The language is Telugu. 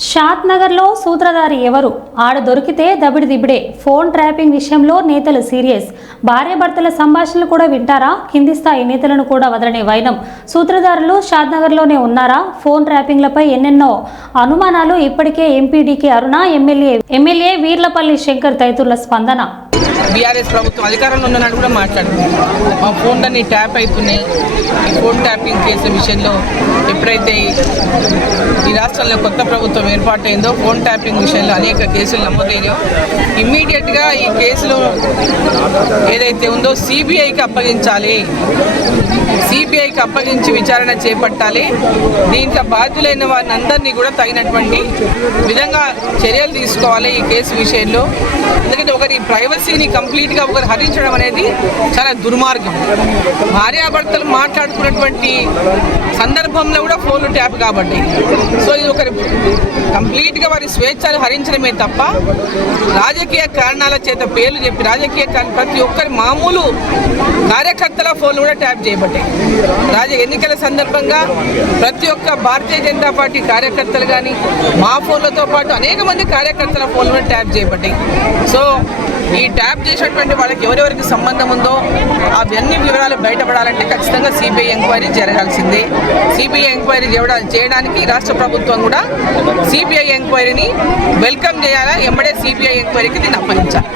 షాద్ నగర్లో సూత్రధారి ఎవరు ఆడ దొరికితే దబిడి దిబిడే ఫోన్ ట్రాపింగ్ విషయంలో నేతలు సీరియస్ భార్యాభర్తల సంభాషణలు కూడా వింటారా కింది స్థాయి నేతలను కూడా వదలనే వైనం సూత్రధారులు షాద్ నగర్లోనే ఉన్నారా ఫోన్ ట్రాపింగ్లపై ఎన్నెన్నో అనుమానాలు ఇప్పటికే ఎంపీడీకే అరుణ ఎమ్మెల్యే వీర్లపల్లి శంకర్ తదితరుల స్పందన బీఆర్ఎస్ ప్రభుత్వం అధికారంలో ఉన్నట్టు కూడా మాట్లాడుతుంది మా ఫోన్లన్నీ ట్యాప్ అవుతున్నాయి ఈ ఫోన్ ట్యాపింగ్ కేసు విషయంలో ఎప్పుడైతే ఈ రాష్ట్రంలో కొత్త ప్రభుత్వం ఏర్పాటైందో ఫోన్ ట్యాపింగ్ విషయంలో అనేక కేసులు నమోదైనాయో ఇమ్మీడియట్గా ఈ కేసులు ఏదైతే ఉందో సిబిఐకి అప్పగించాలి సిబిఐకి అప్పగించి విచారణ చేపట్టాలి దీంట్లో బాధ్యులైన వారిని అందరినీ కూడా తగినటువంటి విధంగా చర్యలు తీసుకోవాలి ఈ కేసు విషయంలో ఎందుకంటే ఒకరి ప్రైవసీని కంప్లీట్గా ఒకరు హరించడం అనేది చాలా దుర్మార్గం భార్యాభర్తలు మాట్లాడుకున్నటువంటి సందర్భంలో కూడా ఫోన్లు ట్యాప్ కాబట్టి సో ఇది ఒకరి కంప్లీట్గా వారి స్వేచ్ఛను హరించడమే తప్ప రాజకీయ కారణాల చేత పేర్లు చెప్పి రాజకీయ ప్రతి ఒక్కరి మామూలు కార్యకర్తల ఫోన్లు కూడా ట్యాప్ చేయబట్టాయి ఎన్నికల సందర్భంగా ప్రతి ఒక్క భారతీయ జనతా పార్టీ కార్యకర్తలు కానీ మా ఫోన్లతో పాటు అనేక మంది కార్యకర్తల ఫోన్లు కూడా ట్యాప్ చేయబట్టాయి సో ఈ ట్యాప్ చేసేటువంటి వాళ్ళకి ఎవరెవరికి సంబంధం ఉందో అవన్నీ వివరాలు బయటపడాలంటే ఖచ్చితంగా సిబిఐ ఎంక్వైరీ జరగాల్సిందే సిబిఐ ఎంక్వైరీ చేయడానికి రాష్ట్ర ప్రభుత్వం కూడా సిబిఐ ఎంక్వైరీని వెల్కమ్ చేయాలా ఎంబడే సిబిఐ ఎంక్వైరీకి దీన్ని అప్పగించాలి.